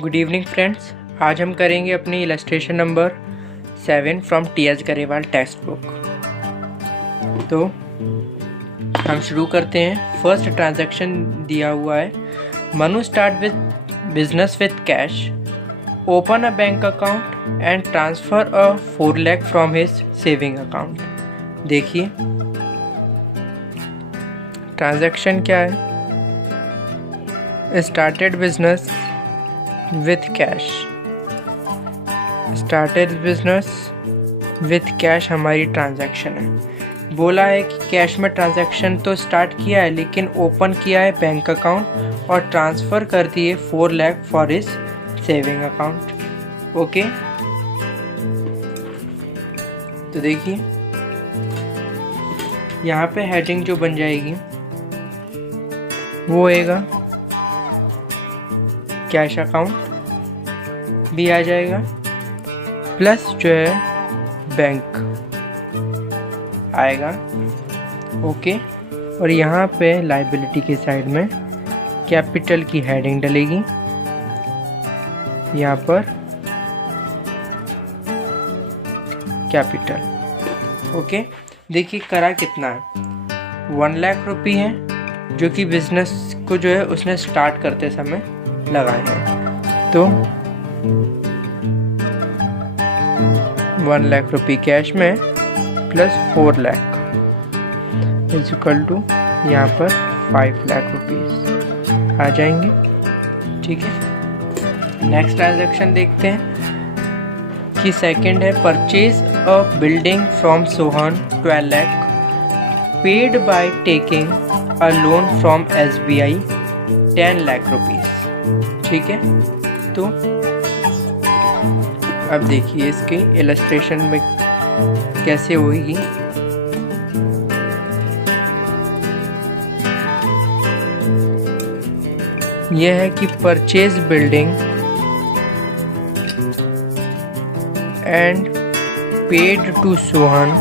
Good evening friends. आज हम करेंगे अपनी illustration number 7 from T S. Grewal text book. तो हम शुरू करते हैं। फर्स्ट ट्रांजैक्शन दिया हुआ है, Manu start with business with cash, open a bank account and transfer a 4 lakh from his saving account. देखिए ट्रांजैक्शन क्या है। Started business with cash, started business with cash हमारी ट्रांजैक्शन है। बोला है कि कैश में ट्रांजैक्शन तो स्टार्ट किया है, लेकिन ओपन किया है बैंक अकाउंट और ट्रांसफ़र कर दिए 4 lakh for his saving account. Okay, तो देखिए यहाँ पे हेडिंग जो बन जाएगी वो होएगा कैश अकाउंट भी आ जाएगा, प्लस जो है बैंक आएगा। ओके, और यहाँ पे लाइबिलिटी के साइड में कैपिटल की हेडिंग डलेगी, यहाँ पर कैपिटल। ओके, देखिए करा कितना है, 1 लाख रुपये है जो कि बिजनेस को जो है उसने स्टार्ट करते समय लगाए हैं। तो 1 लाख रुपये कैश में plus 4 lakh is equal to यहाँ पर 5 लाख रुपीस आ जाएंगे। ठीक है, नेक्स्ट ट्रांजैक्शन देखते हैं कि सेकंड है, purchase a building from Sohan 12 lakh paid by taking a loan from SBI 10 lakh rupees. ठीक है, तो अब देखिए इसके इलस्ट्रेशन में कैसे होगी। यह है कि purchase building and paid to Sohan,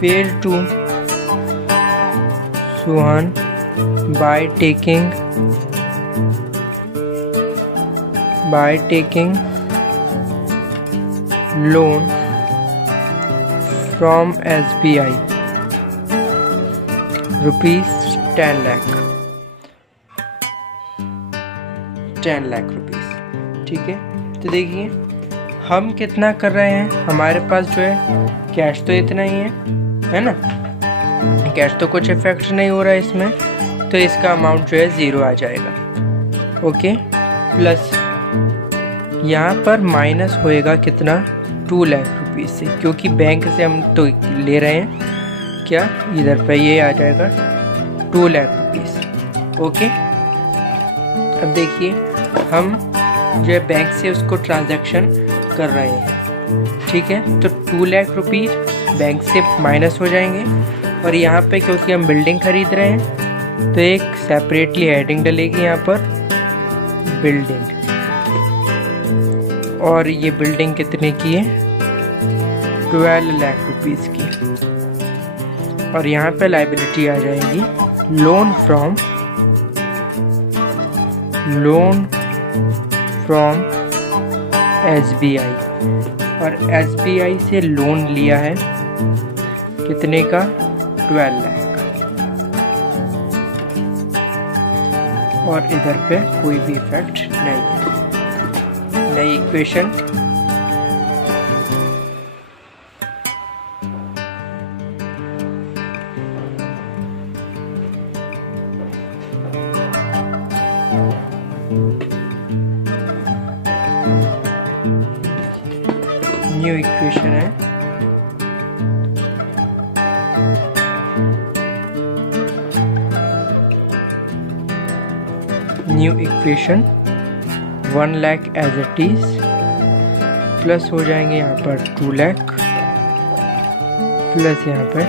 paid to Sohan by taking loan from SBI rupees 10 lakh, 10 lakh rupees. ठीक है, तो देखिए हम कितना कर रहे हैं, हमारे पास जो है कैश तो इतना ही है ना, कैश तो कुछ इफेक्ट नहीं हो रहा है इसमें, तो इसका अमाउंट जो है 0 आ जाएगा। ओके, प्लस यहाँ पर माइनस होएगा कितना, 2 लाख रुपीस से, क्योंकि बैंक से हम तो ले रहे हैं क्या, इधर पे ये आ जाएगा 2 लाख रुपीस। ओके, अब देखिए हम जो है बैंक से उसको ट्रांजैक्शन कर रहे हैं। ठीक है, तो 2 लाख रुपीस बैंक से माइनस हो जाएंगे, और यहाँ पे क्योंकि हम बिल्डिंग खरीद रहे हैं तो एक सेपरेटली हेडिंग डलेगी यहाँ पर बिल्डिंग, और ये बिल्डिंग कितने की है, 12 लाख रुपीस की। और यहाँ पे लाइबिलिटी आ जाएगी लोन फ्रॉम SBI, और SBI से लोन लिया है कितने का, 12 लाख। और इधर पे कोई भी इफेक्ट नहीं है। नई इक्वेशन, न्यू इक्वेशन है, new equation 1 lakh as it is, plus हो जाएंगे यहाँ पर 2 लाख, प्लस यहाँ पर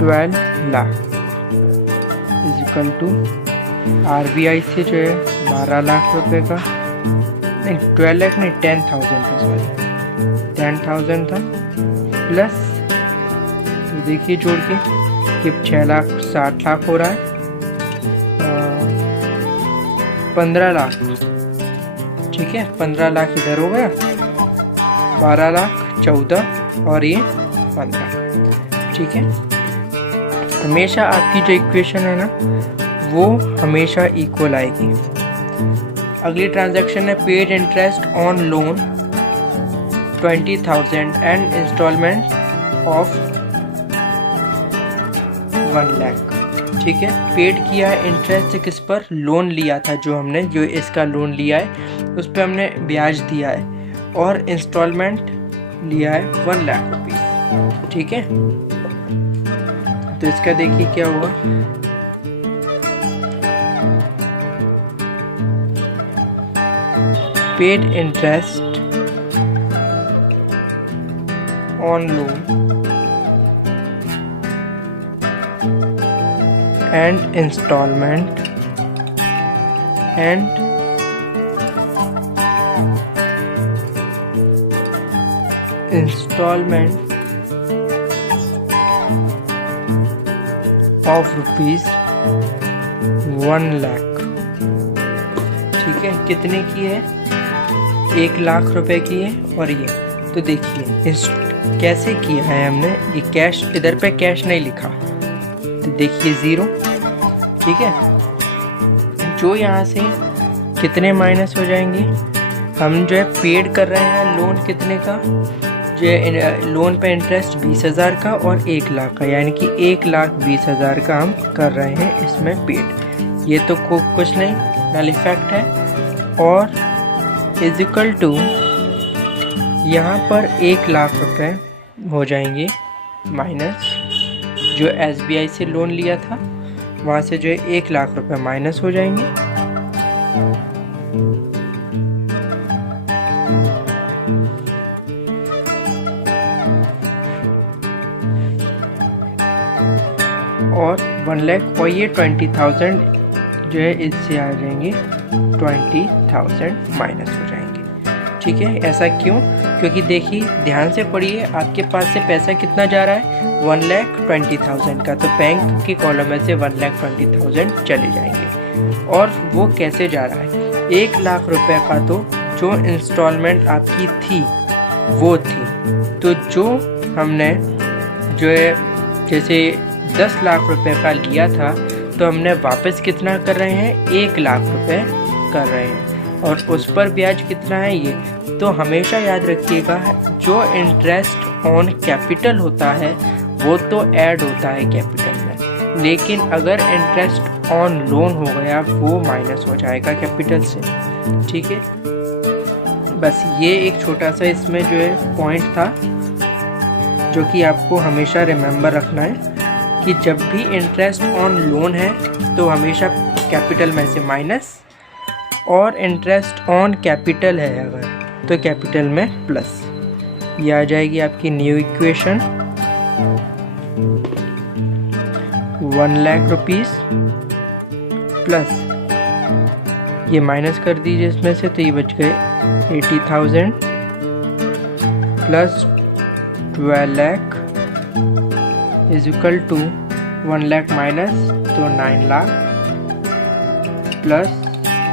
12 lakh is equal to RBI से जो है 12 लाख रुपए का, नहीं 12 लाख नहीं 10,000 था, सॉरी 10,000 था, प्लस तो देखिए जोड़ के कि 6 लाख 60 लाख हो रहा है, 15 लाख, ठीक है, 15 लाख इधर हो गया, 12 लाख, 14 और ये 15, ठीक है। हमेशा आपकी जो इक्वेशन है ना वो हमेशा इक्वल आएगी। अगली ट्रांजैक्शन है paid interest on loan 20,000 and installment of 1 lakh, ठीक है। पेड किया है इंटरेस्ट किस पर, लोन लिया था जो हमने, जो इसका लोन लिया है उस पर हमने ब्याज दिया है, और इंस्टॉलमेंट लिया है 1 लाख रुपीस, ठीक है। तो इसका देखिए क्या होगा, paid interest on loan and installment and installment of rupees 1 lakh, ठीक है। कितने की है, 1 लाख रुपए की है। और ये तो देखिए इस कैसे किया है हमने, ये कैश, इधर पे कैश नहीं लिखा, तो देखिए 0, ठीक है। जो यहाँ से कितने माइनस हो जाएंगे, हम जो है पेड कर रहे हैं लोन कितने का, जो है लोन पे इंटरेस्ट 20,000 का और 1 लाख का, यानी कि 1,20,000 का हम कर रहे हैं इसमें पेड। ये तो कुछ नहीं, नल इफेक्ट है। और इजिकल टू यहाँ पर 1 लाख रुपए हो जाएंगे माइनस, जो SBI से लोन लिया था वहाँ से जो है 1 लाख रुपए माइनस हो जाएंगे। और 1 लाख, और ये 20,000 जो है इससे आ जाएंगे 20,000 माइनस हो जाएंगे, ठीक है। ऐसा क्यों, क्योंकि देखिए ध्यान से पढ़िए, आपके पास से पैसा कितना जा रहा है, 1,20,000 का, तो बैंक की कॉलम में से 1,20,000 चले जाएंगे। और वो कैसे जा रहा है, 1 लाख रुपए का तो जो इंस्टॉलमेंट आपकी थी वो थी, तो जो हमने जो है जैसे 10 लाख रुपए का लिया था, तो हमने वापस कितना कर रहे हैं, 1 लाख रुपए कर रहे हैं। और उस पर ब्याज कितना है ये, तो हमेशा याद रखिएगा जो इंटरेस्ट ऑन कैपिटल होता है वो तो ऐड होता है कैपिटल में, लेकिन अगर इंटरेस्ट ऑन लोन हो गया वो माइनस हो जाएगा कैपिटल से, ठीक है। बस ये एक छोटा सा इसमें जो है पॉइंट था जो कि आपको हमेशा रिमेंबर रखना है कि जब भी इंटरेस्ट ऑन लोन है तो हमेशा कैपिटल में से माइनस, और इंटरेस्ट ऑन कैपिटल है अगर तो कैपिटल में प्लस। ये आ जाएगी आपकी new equation, 1 lakh rupees plus, ये माइनस कर दीजिए इसमें से, तो ये बच गए 80,000 plus 12 lakh is equal to 1 lakh minus तो 9 लाख प्लस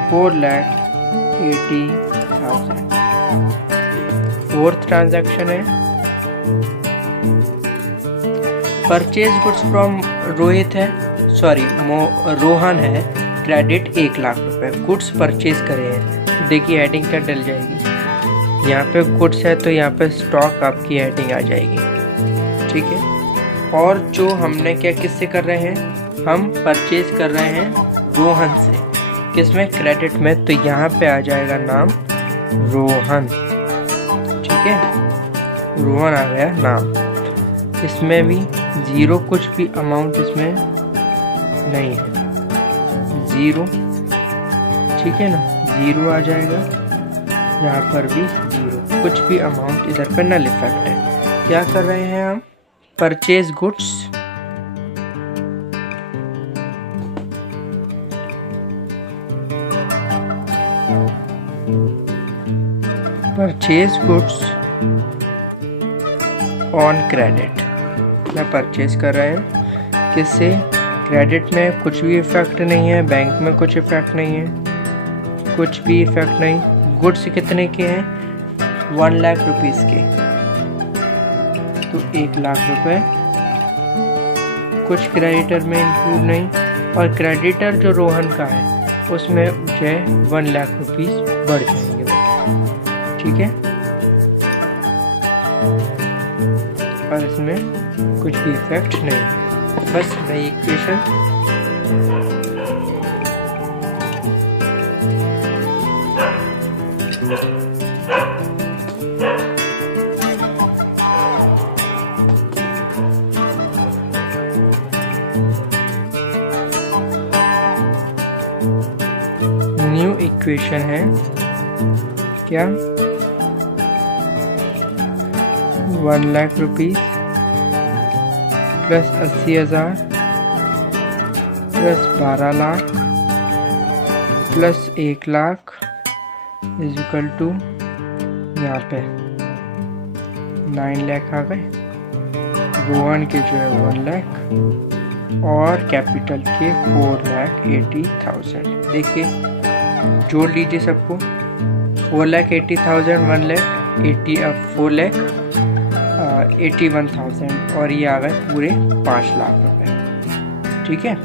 4,80,000। फोर्थ ट्रांजैक्शन है परचेज गुड्स फ्रॉम रोहित है, सॉरी रोहन है, क्रेडिट 1 लाख रुपए, गुड्स परचेज करे हैं। देखिए हेडिंग क्या डल जाएगी, यहाँ पे गुड्स है तो यहाँ पे स्टॉक आपकी हेडिंग आ जाएगी, ठीक है। और जो हमने क्या किससे कर रहे हैं, हम परचेज कर रहे हैं रोहन से, किसमें, क्रेडिट में, तो यहाँ पे आ जाएगा नाम रोहन, ठीक है, रोहन आ गया नाम। इसमें भी 0 कुछ भी अमाउंट इसमें नहीं है, 0, ठीक है ना, 0 आ जाएगा, यहाँ पर भी 0, कुछ भी अमाउंट इधर पर नल इफेक्ट है। क्या कर रहे हैं हम, परचेज गुड्स ऑन क्रेडिट, मैं परचेज कर रहे हैं किससे, क्रेडिट में कुछ भी इफेक्ट नहीं है, बैंक में कुछ इफेक्ट नहीं है, कुछ भी इफेक्ट नहीं। गुड्स कितने के हैं? 1 लाख रुपीज़ के, तो 1 लाख रुपए। कुछ क्रेडिटर में इंक्लूड नहीं, और क्रेडिटर जो रोहन का है उसमें जो है 1 लाख रुपीज़ बढ़ जाएंगे बस, ठीक है। और इसमें कुछ भी इफेक्ट नहीं, बस नई इक्वेशन। न्यू इक्वेशन है क्या? 1 lakh rupees plus 80,000 plus 12 lakh plus 1 lakh is equal to, यहाँ पे 9 लाख आ गए। रोहन के जो है 1 लाख और कैपिटल के 4,80,000। देखिए जोड़ लीजिए सबको, 4,80,000, 1 लाख 80, 4 लाख 81,000 और ये आ गए पूरे 5 लाख रुपए, ठीक है।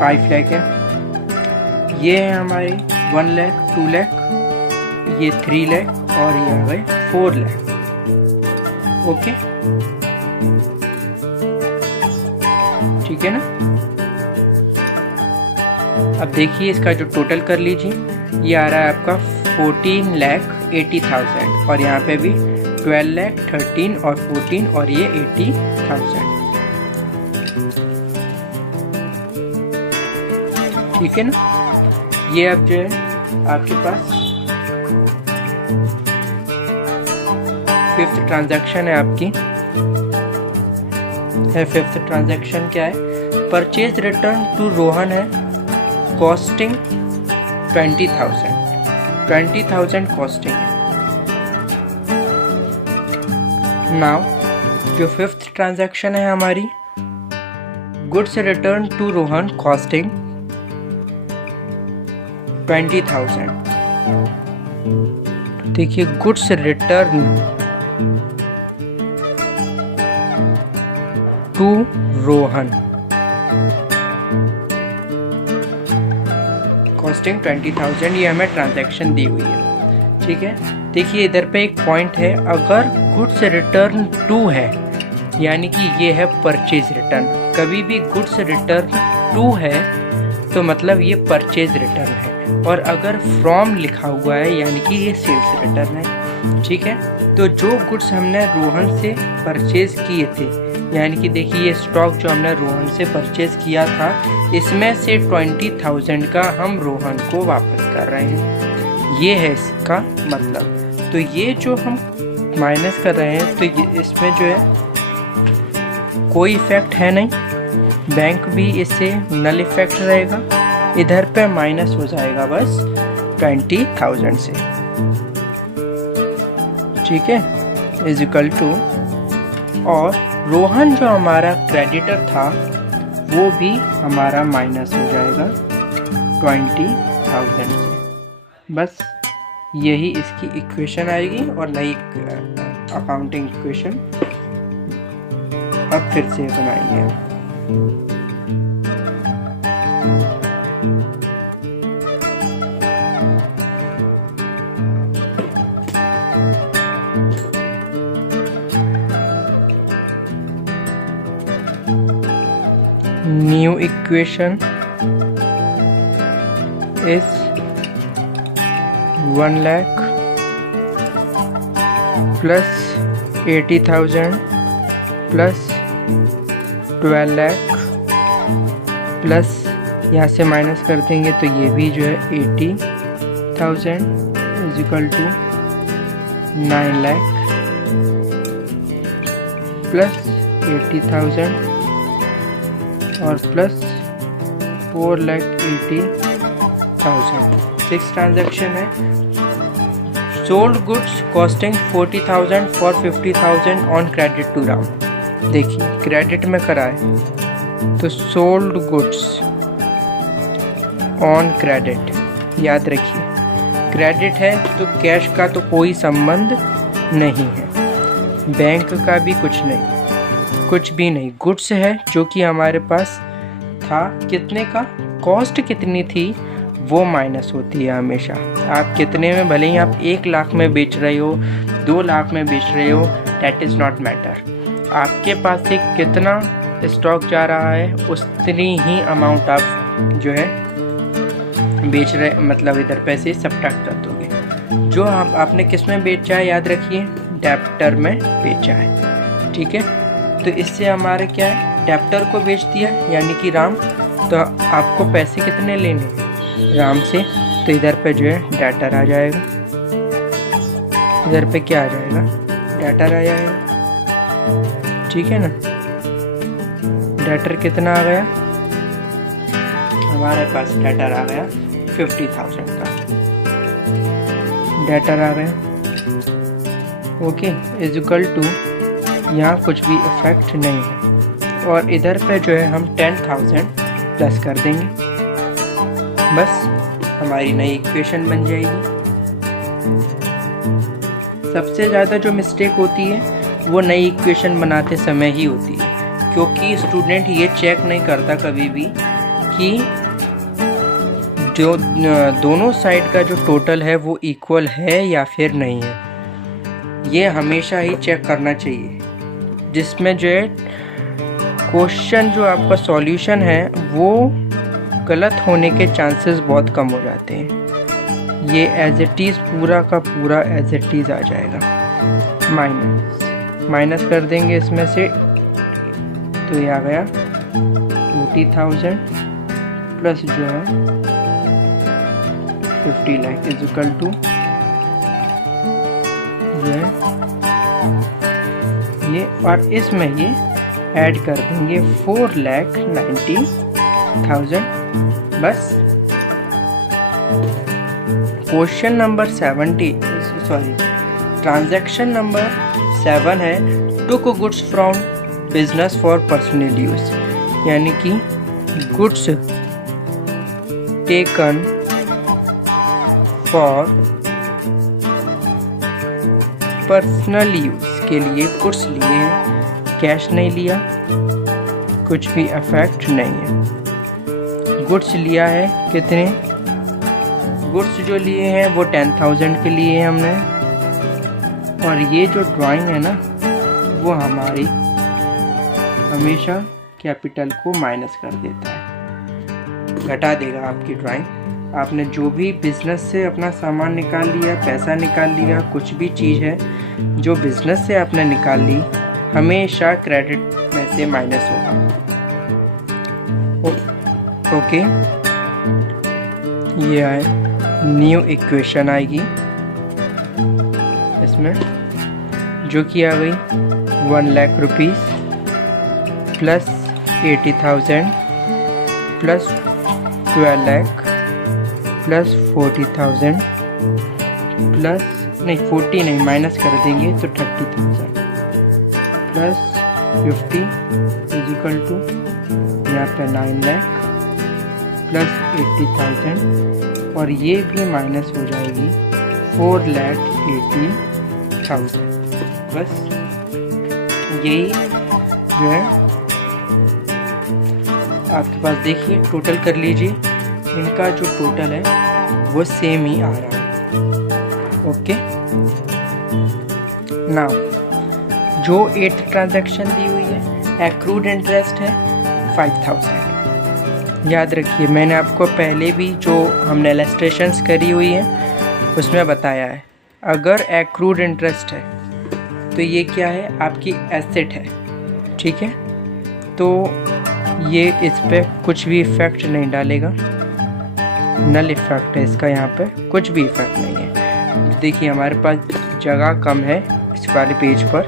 5 लाख है, ये है हमारे 1 लाख, 2 लाख, ये 3 लाख और ये आ गए 4 लाख। ओके, ठीक है ना। अब देखिए इसका जो टोटल कर लीजिए, ये आ रहा है आपका 14,80,000 और यहाँ पे भी 12 लाख, 13 और 14 और ये 80,000, ठीक है ना। ये अब जो है आपके पास 5th ट्रांजैक्शन है आपकी, है 5th ट्रांजैक्शन क्या है? परचेज रिटर्न टू रोहन है, कॉस्टिंग 20,000 कॉस्टिंग है। नाउ जो 5th ट्रांजैक्शन है हमारी, goods return to Rohan costing 20,000। देखिए goods return to Rohan costing 20,000, ये हमें ट्रांजैक्शन दी हुई है, ठीक है। देखिए इधर पे एक पॉइंट है, अगर गुड्स रिटर्न टू है यानी कि ये है परचेज रिटर्न, कभी भी गुड्स रिटर्न टू है तो मतलब ये परचेज रिटर्न है, और अगर फ्रॉम लिखा हुआ है यानी कि ये सेल्स रिटर्न है, ठीक है। तो जो गुड्स हमने रोहन से परचेज किए थे, यानी कि देखिए ये स्टॉक जो हमने रोहन से परचेज किया था, इसमें से 20,000 का हम रोहन को वापस कर रहे हैं, ये है इसका मतलब। तो ये जो हम माइनस कर रहे हैं तो इसमें जो है कोई इफेक्ट है नहीं, बैंक भी इससे नल इफेक्ट रहेगा, इधर पे माइनस हो जाएगा बस 20,000 से, ठीक है, इज इक्वल टू। और रोहन जो हमारा क्रेडिटर था वो भी हमारा माइनस हो जाएगा 20,000 से, बस यही इसकी इक्वेशन आएगी। और नई अकाउंटिंग इक्वेशन अब फिर से बनाएंगे। New equation is 1 lakh plus 80,000 plus 12 lakh plus यहाँ से माइनस कर देंगे तो ये भी जो है 80,000 is equal to 9 lakh plus 80,000 और प्लस 4,80,000। 6 ट्रांजैक्शन है। Sold goods costing 40,000 for 50,000 on credit to Ram. देखिए क्रेडिट में कराए तो सोल्ड गुड्स ऑन क्रेडिट, याद रखिए क्रेडिट है तो कैश का तो कोई संबंध नहीं है, बैंक का भी कुछ नहीं, कुछ भी नहीं। गुड्स है जो कि हमारे पास था, कितने का, कॉस्ट कितनी थी वो माइनस होती है हमेशा। आप कितने में, भले ही आप 1 लाख में बेच रहे हो, 2 लाख में बेच रहे हो, दैट इज़ नॉट मैटर। आपके पास से कितना स्टॉक जा रहा है उतनी ही अमाउंट आप जो है बेच रहे, मतलब इधर पैसे सब्ट्रैक्ट कर दोगे। जो आपने किस में बेचा है, याद रखिए डेप्टर में बेचा है, ठीक है। तो इससे हमारे क्या है, डेप्टर को बेच दिया यानी कि राम, तो आपको पैसे कितने लेने राम से, तो इधर पे जो है डेटर आ जाएगा, इधर पे क्या आ जाएगा, डेटर आ जाएगा, ठीक है ना। डेटर कितना आ गया हमारे पास, डेटर आ गया 50,000 का, डेटर आ गया, ओके, इज इक्वल टू, यहाँ कुछ भी इफेक्ट नहीं है, और इधर पे जो है हम 10,000 प्लस कर देंगे, बस हमारी नई इक्वेशन बन जाएगी। सबसे ज़्यादा जो मिस्टेक होती है वो नई इक्वेशन बनाते समय ही होती है, क्योंकि स्टूडेंट ये चेक नहीं करता कभी भी कि जो दोनों साइड का जो टोटल है वो इक्वल है या फिर नहीं है। ये हमेशा ही चेक करना चाहिए, जिसमें जो है क्वेश्चन जो आपका सॉल्यूशन है वो गलत होने के चांसेस बहुत कम हो जाते हैं। ये एज इट इज़ पूरा का पूरा एज इट इज़ आ जाएगा, माइनस कर देंगे इसमें से, तो ये आ गया 40,000 प्लस जो है 50 लाख इज इक्वल टू जो है ये, और इसमें ये ऐड कर देंगे 4,90,000, बस। क्वेश्चन नंबर 70, ट्रांजैक्शन नंबर 7 है, took goods from business for personal use, यानी कि goods taken for personal use के लिए गुड्स लिए हैं, कैश नहीं लिया, कुछ भी इफेक्ट नहीं है। गुड्स लिया है कितने, गुड्स जो लिए हैं वो 10,000 के लिए हमने, और ये जो ड्राइंग है ना वो हमारी हमेशा कैपिटल को माइनस कर देता है, घटा देगा आपकी ड्राइंग। आपने जो भी बिजनेस से अपना सामान निकाल लिया, पैसा निकाल लिया, कुछ भी चीज़ है जो बिजनेस से आपने निकाल ली, हमेशा क्रेडिट में से माइनस होगा, ओके। ये आए न्यू इक्वेशन आएगी इसमें, जो कि आ गई 1 lakh rupees plus 80,000 plus 12 lakh plus 40,000 plus नहीं 40 नहीं, माइनस कर देंगे तो 30,000 प्लस 50 इज इक्वल टू यहाँ पे 9 लाख प्लस 80,000, और ये भी माइनस हो जाएगी 4,80,000, बस। यही जो है आपके पास, देखिए टोटल कर लीजिए, इनका जो टोटल है वो सेम ही आ रहा है, ओके। नाउ जो 8th ट्रांजैक्शन दी हुई है, एक्रूड इंटरेस्ट है 5,000। याद रखिए मैंने आपको पहले भी जो हमने इलस्ट्रेशंस करी हुई है उसमें बताया है, अगर एक्रूड इंटरेस्ट है तो ये क्या है, आपकी एसेट है, ठीक है। तो ये इस पे कुछ भी इफ़ेक्ट नहीं डालेगा, नल इफ़ेक्ट है इसका, यहाँ पे कुछ भी इफ़ेक्ट नहीं है। देखिए हमारे पास जगह कम है इस वाले पेज पर,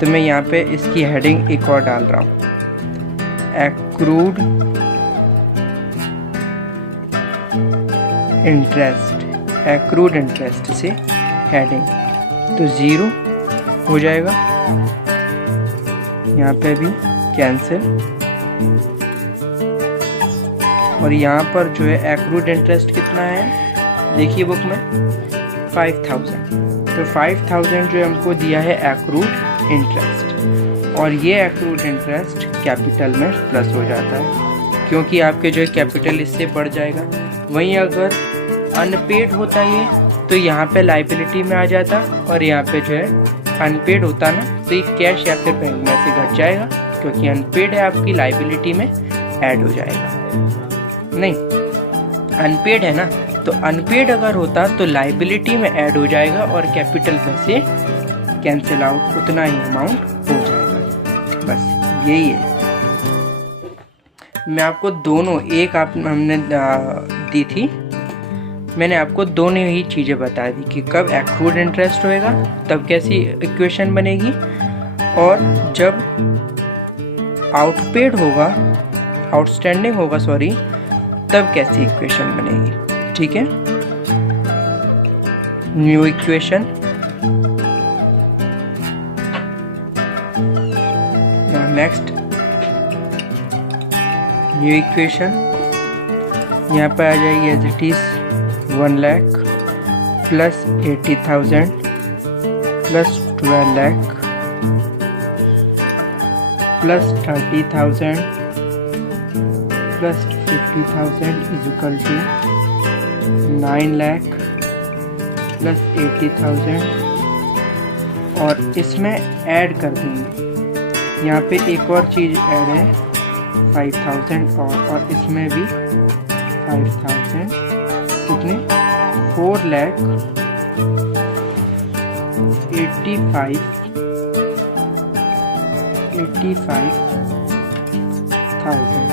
तो मैं यहाँ पे इसकी हेडिंग एक और डाल रहा हूँ, एक्रूड इंटरेस्ट, एक्रूड इंटरेस्ट से हेडिंग, तो 0 हो जाएगा, यहाँ पे भी कैंसिल, और यहाँ पर जो है एक्रूड इंटरेस्ट कितना है, देखिए बुक में 5000। तो 5000 जो हमको दिया है एक्रूड इंटरेस्ट, और ये एक्रूड इंटरेस्ट कैपिटल में प्लस हो जाता है क्योंकि आपके जो है कैपिटल इससे बढ़ जाएगा। वहीं अगर अनपेड होता ये तो यहाँ पे लाइबिलिटी में आ जाता, और यहाँ पे जो है अनपेड होता ना तो ये कैश या फिर बैंक में से घट जाएगा, क्योंकि अनपेड है आपकी लाइबिलिटी में ऐड हो जाएगा। नहीं, अनपेड है ना, तो अनपेड अगर होता तो लाइबिलिटी में ऐड हो जाएगा और कैपिटल में से कैंसिल आउट उतना ही अमाउंट हो जाएगा। बस यही है। मैं आपको दोनों, एक हमने दी थी, मैंने आपको दोनों ही चीज़ें बता दी कि कब एक्रूड इंटरेस्ट होएगा तब कैसी इक्वेशन बनेगी, और जब आउटपेड होगा, आउटस्टैंडिंग होगा सॉरी, तब कैसी इक्वेशन बनेगी। ठीक है, new equation. Next new equation यहाँ पर आ जाएगी as it is 1 lakh plus 80,000 plus 12 lakh plus 30,000 plus 50,000 is equal to 9 lakh plus 80,000, और इसमें ऐड कर देंगे। यहाँ पे एक और चीज़ ऐड है 5,000 और इसमें भी 5,000, कितने 4 लाख 85,000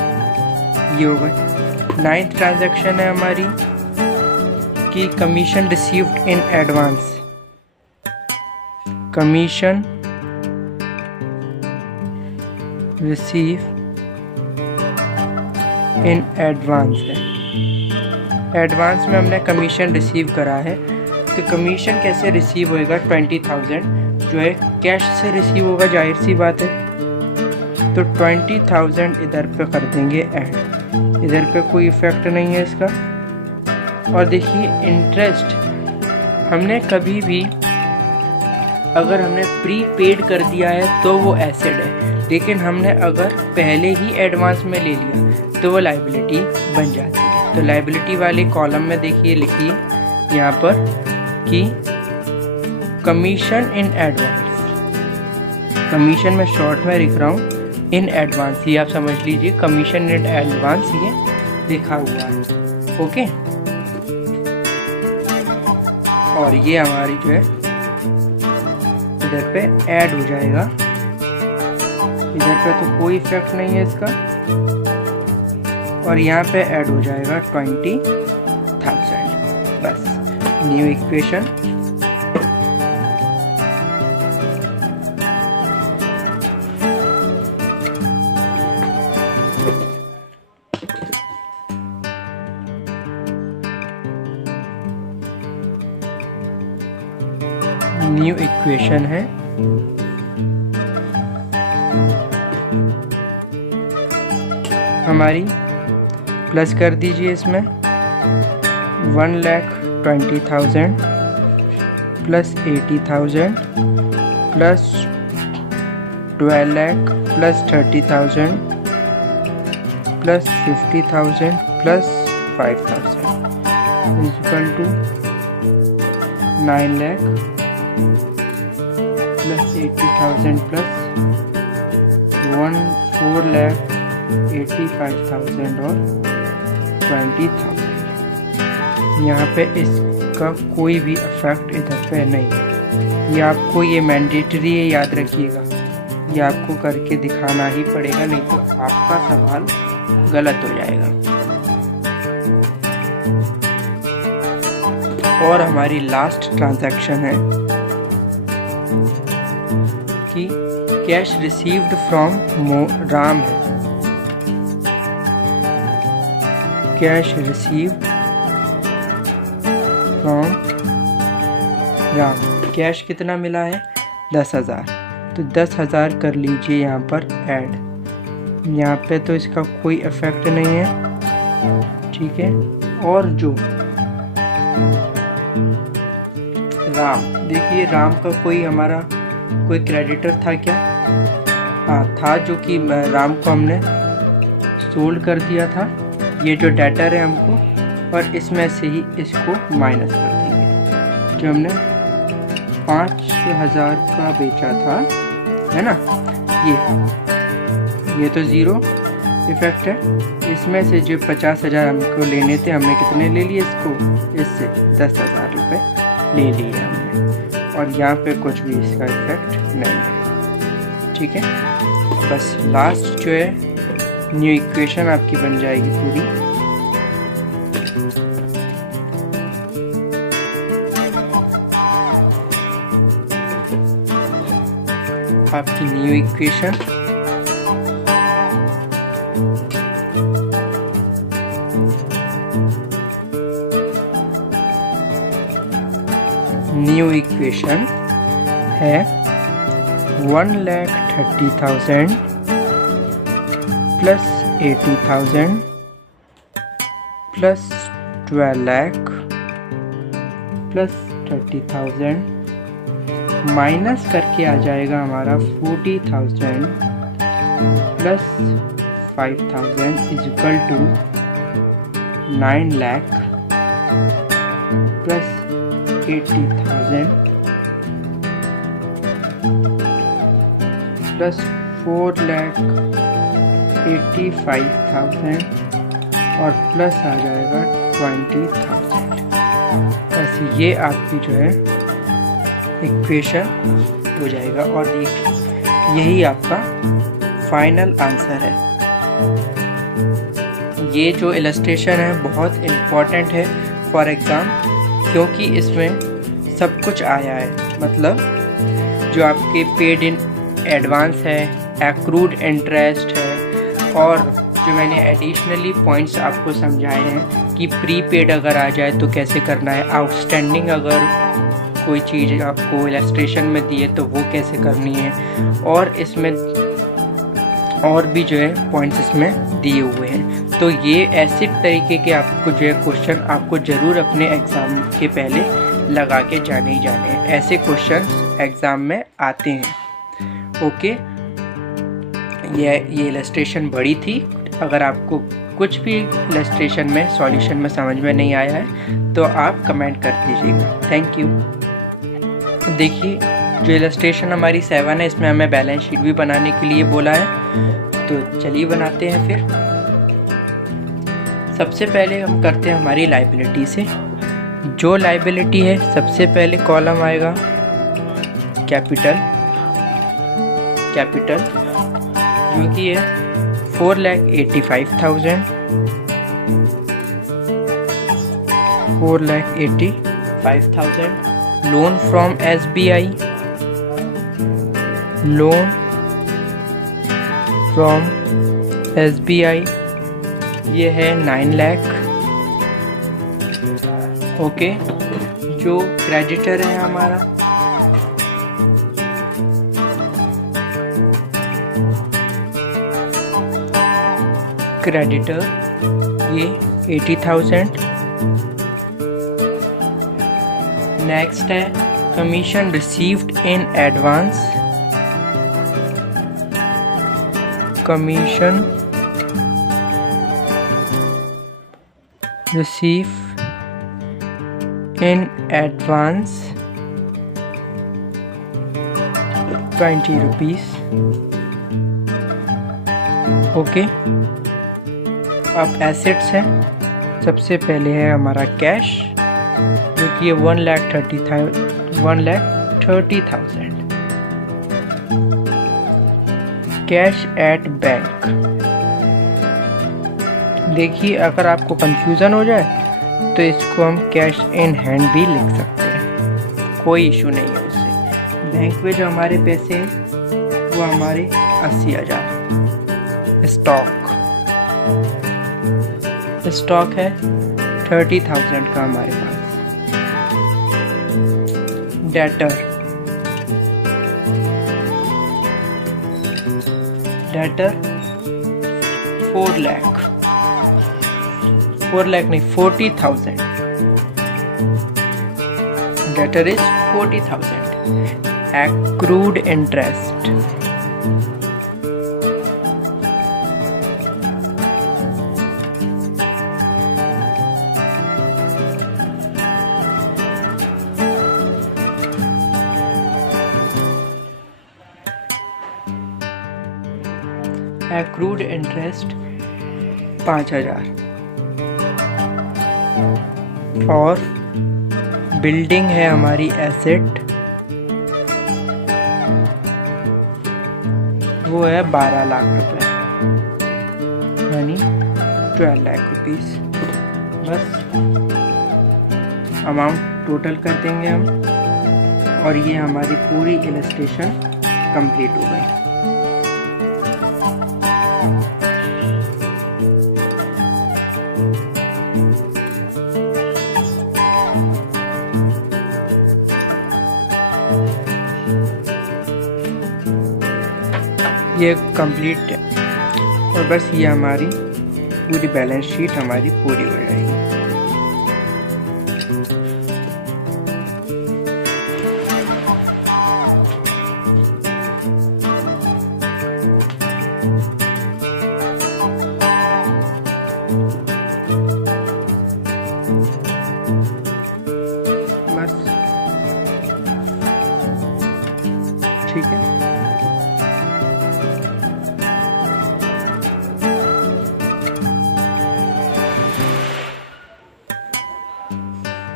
ये हो गए। 9th ट्रांजैक्शन है हमारी कि commission received in advance. Commission receive in advance है। एडवांस में हमने कमीशन रिसीव करा है, तो कमीशन कैसे रिसीव होएगा, 20,000 जो है कैश से रिसीव होगा, जाहिर सी बात है। तो 20,000 इधर पे कर देंगे ऐड, इधर पे कोई इफेक्ट नहीं है इसका। और देखिए इंटरेस्ट हमने कभी भी अगर हमने प्री पेड कर दिया है तो वो एसेट है, लेकिन हमने अगर पहले ही एडवांस में ले लिया तो वो लाइबिलिटी बन जाती है। तो लाइबिलिटी वाले कॉलम में देखिए लिखिए यहाँ पर कि कमीशन इन एडवांस, कमीशन में शॉर्ट में लिख रहा हूँ इन एडवांस, ये आप समझ लीजिए कमीशन इन एडवांस ये लिखा हुआ है। ओके, और ये हमारी जो है इधर पे ऐड हो जाएगा, इधर पे तो कोई इफेक्ट नहीं है इसका, और यहाँ पे ऐड हो जाएगा 20,000। बस न्यू इक्वेशन। न्यू इक्वेशन है हमारी, प्लस कर दीजिए इसमें 1,20,000 plus 80,000 plus 12 lakh plus 30,000 plus 50,000 plus 5,000 is equal to 9 lakh plus 80,000 plus 4,85,000 और 20,000। यहाँ पे इसका कोई भी इफेक्ट इधर पे नहीं है। ये आपको ये मैंडेटरी है, याद रखिएगा, ये आपको करके दिखाना ही पड़ेगा, नहीं तो आपका सवाल गलत हो जाएगा। और हमारी लास्ट ट्रांजैक्शन है कि कैश रिसीव्ड फ्रॉम राम है। Cash received from Ram, cash कितना मिला है 10,000, तो 10,000 कर लीजिए यहाँ पर ऐड। यहाँ पे तो इसका कोई इफेक्ट नहीं है, ठीक है। और जो राम, देखिए राम का कोई हमारा कोई क्रेडिटर था क्या? हाँ था, जो कि राम को हमने सोल्ड कर दिया था। ये जो डेटर है हमको, और इसमें से ही इसको माइनस कर देंगे। जो हमने 5,000 का बेचा था, है ना, ये तो ज़ीरो इफेक्ट है। इसमें से जो 50,000 हमको लेने थे, हमने कितने ले लिए इसको? इससे 10,000 रुपये ले लिए हमने, और यहाँ पे कुछ भी इसका इफेक्ट नहीं है, ठीक है। बस लास्ट जो है न्यू इक्वेशन आपकी बन जाएगी पूरी। आपकी न्यू इक्वेशन है 1,30,000 plus 80,000 plus 12 lakh plus 30,000 minus करके आ जाएगा हमारा 40,000 plus 5,000 is equal to 9 lakh plus 80,000 plus 4,85,000 और प्लस आ जाएगा 20,000। बस ये आपकी जो है इक्वेशन हो जाएगा, और यही आपका फाइनल आंसर है। ये जो इलस्ट्रेशन है बहुत इम्पॉर्टेंट है फॉर एग्ज़ाम, क्योंकि इसमें सब कुछ आया है। मतलब जो आपके पेड इन एडवांस है, एक्रूड इंटरेस्ट है, और जो मैंने एडिशनली पॉइंट्स आपको समझाए हैं कि प्रीपेड अगर आ जाए तो कैसे करना है, आउटस्टैंडिंग अगर कोई चीज़ आपको इलस्ट्रेशन में दी है तो वो कैसे करनी है, और इसमें और भी जो है पॉइंट्स इसमें दिए हुए हैं। तो ये ऐसे तरीके के आपको जो है क्वेश्चन आपको ज़रूर अपने एग्ज़ाम के पहले लगा के जाने ही जाने हैं। ऐसे क्वेश्चन एग्ज़ाम में आते हैं। ओके, ये इलस्ट्रेशन बड़ी थी। अगर आपको कुछ भी इलस्ट्रेशन में सॉल्यूशन में समझ में नहीं आया है तो आप कमेंट कर दीजिएगा। Thank you. देखिए जो इलस्ट्रेशन हमारी 7 है, इसमें हमें बैलेंस शीट भी बनाने के लिए बोला है, तो चलिए बनाते हैं। फिर सबसे पहले हम करते हैं हमारी लायबिलिटी से। जो लायबिलिटी है सबसे पहले कॉलम आएगा कैपिटल जो कि है 4,85,000 लोन फ्रॉम SBI, ये है 9 लाख। ओके, जो क्रेडिटर है हमारा ये 80,000। नेक्स्ट है commission received in advance, commission receive in advance 20 rupees. Okay, अब एसेट्स हैं। सबसे पहले है हमारा कैश जो कि है 1,30,000। Cash at bank. देखिए अगर आपको कंफ्यूजन हो जाए तो इसको हम कैश इन हैंड भी लिख सकते हैं, कोई इशू नहीं है उससे। बैंक में जो हमारे पैसे हैं वो हमारे 80,000। स्टॉक है 30,000 का हमारे पास। डेटर 4 लाख, 4 लाख नहीं 40,000, debtor is 40,000 accrued interest. accrued interest 5,000 और बिल्डिंग है हमारी एसेट, वो है 12 लाख रुपए, यानी 12 लाख रुपीस। बस अमाउंट टोटल कर देंगे हम और ये हमारी पूरी इलस्ट्रेशन कंप्लीट हो गई। ये कंप्लीट है और बस ये हमारी पूरी बैलेंस शीट हमारी पूरी हो जाएगी। बस ठीक है।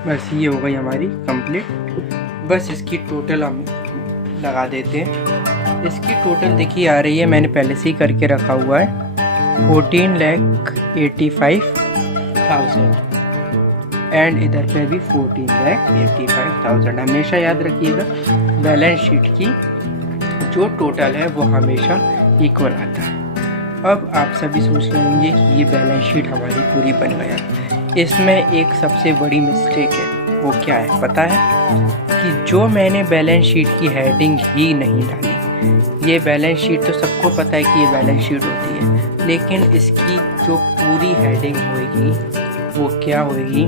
बस ये हो गई हमारी कंप्लीट। बस इसकी टोटल हम लगा देते हैं। इसकी टोटल देखिए आ रही है, मैंने पहले से ही करके रखा हुआ है 14,85,000 एंड इधर पे भी 14,85,000। हमेशा याद रखिएगा बैलेंस शीट की जो टोटल है वो हमेशा इक्वल आता है। अब आप सभी सोच रहे होंगे कि ये बैलेंस शीट हमारी पूरी बन गया। इसमें एक सबसे बड़ी मिस्टेक है, वो क्या है पता है? कि जो मैंने बैलेंस शीट की हेडिंग ही नहीं डाली। ये बैलेंस शीट तो सबको पता है कि ये बैलेंस शीट होती है, लेकिन इसकी जो पूरी हेडिंग होगी वो क्या होगी?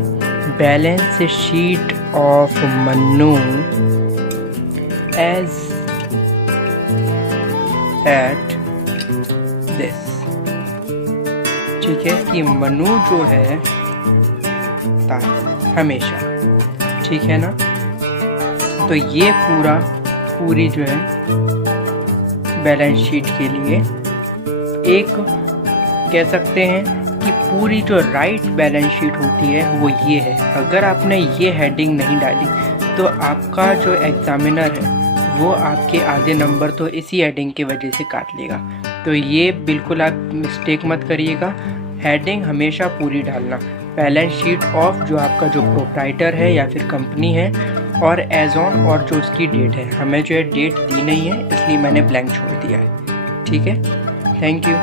Balance sheet of Mannu as at this. ठीक है, कि मन्नू जो है हमेशा, ठीक है ना? तो ये पूरी जो है बैलेंस शीट के लिए एक कह सकते हैं कि पूरी जो राइट बैलेंस शीट होती है वो ये है। अगर आपने ये हेडिंग नहीं डाली तो आपका जो एग्जामिनर है वो आपके आधे नंबर तो इसी हेडिंग की वजह से काट लेगा। तो ये बिल्कुल आप मिस्टेक मत करिएगा, हेडिंग हमेशा पूरी डालना। बैलेंस शीट ऑफ जो आपका जो प्रोप्राइटर है या फिर कंपनी है, और एज ऑन और जो उसकी डेट है। हमें जो है डेट दी नहीं है इसलिए मैंने ब्लैंक छोड़ दिया है। ठीक है, थैंक यू।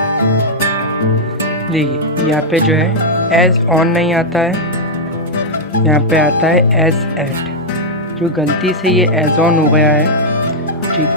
देखिए यहाँ पे जो है एज ऑन नहीं आता है, यहाँ पे आता है एज एट। जो गलती से ये एज ऑन हो गया है, ठीक।